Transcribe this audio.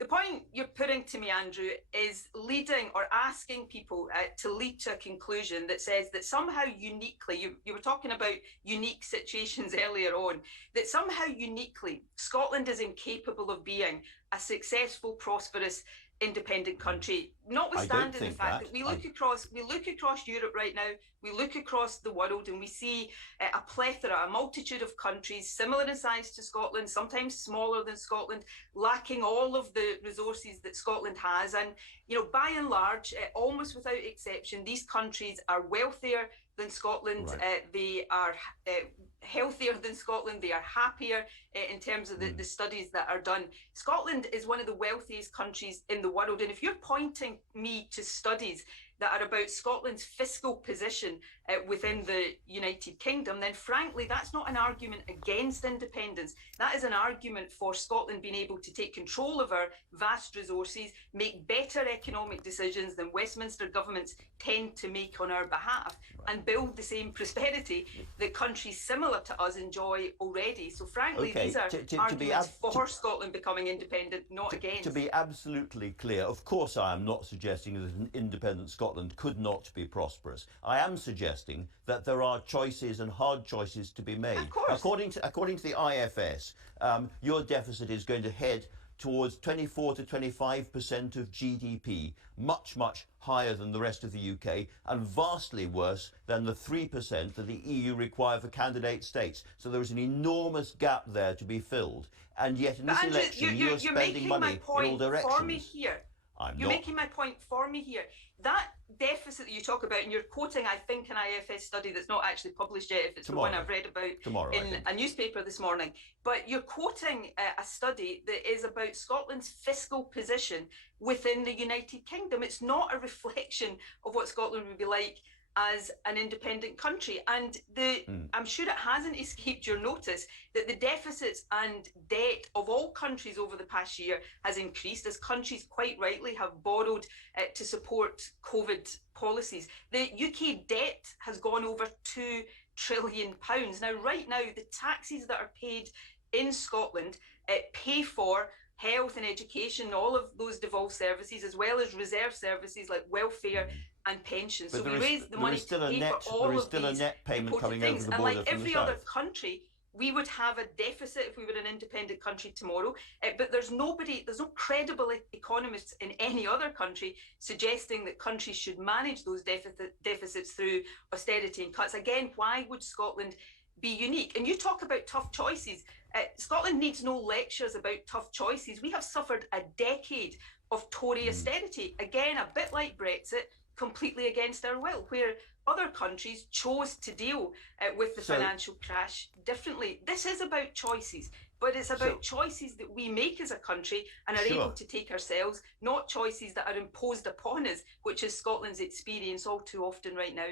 The point you're putting to me, Andrew, is leading or asking people to lead to a conclusion that says that somehow uniquely, you were talking about unique situations earlier on, that somehow uniquely Scotland is incapable of being a successful, prosperous, independent country, I don't notwithstanding the think fact that that. we look across Europe right now, we look across the world, and we see a plethora, a multitude of countries similar in size to Scotland, sometimes smaller than Scotland, lacking all of the resources that Scotland has. And by and large, almost without exception, these countries are wealthier than Scotland. Right. They are healthier than Scotland. They are happier in terms of the studies that are done. Scotland is one of the wealthiest countries in the world. And if you're pointing me to studies that are about Scotland's fiscal position within the United Kingdom, then frankly, that's not an argument against independence. That is an argument for Scotland being able to take control of our vast resources, make better economic decisions than Westminster governments tend to make on our behalf, and build the same prosperity that countries similar to us enjoy already. So frankly, these are arguments for Scotland becoming independent, not against. To be absolutely clear, of course I am not suggesting that an independent Scotland could not be prosperous. I am suggesting that there are choices and hard choices to be made. Of course. According to the IFS, your deficit is going to head towards 24 to 25% of GDP, much, much higher than the rest of the UK and vastly worse than the 3% that the EU require for candidate states. So there is an enormous gap there to be filled. And yet in this election, you're spending money in all directions. For me here. You're making my point for me here. That deficit that you talk about, and you're quoting, I think, an IFS study that's not actually published yet, if it's the one I've read about in a newspaper this morning. But you're quoting a study that is about Scotland's fiscal position within the United Kingdom. It's not a reflection of what Scotland would be like as an independent country. And I'm sure it hasn't escaped your notice that the deficits and debt of all countries over the past year has increased, as countries quite rightly have borrowed to support COVID policies. The UK debt has gone over £2 trillion. Now, right now, the taxes that are paid in Scotland pay for health and education, all of those devolved services, as well as reserve services like welfare and pensions. But so we raise the money to pay for all of these important things. And like every other country, we would have a deficit if we were an independent country tomorrow. But there's no credible economists in any other country suggesting that countries should manage those deficits through austerity and cuts. Again, why would Scotland be unique? And you talk about tough choices. Scotland needs no lectures about tough choices. We have suffered a decade of Tory austerity. Again, a bit like Brexit, completely against our will, where other countries chose to deal with the financial crash differently. This is about choices, but it's about choices that we make as a country and are able to take ourselves, not choices that are imposed upon us, which is Scotland's experience all too often right now.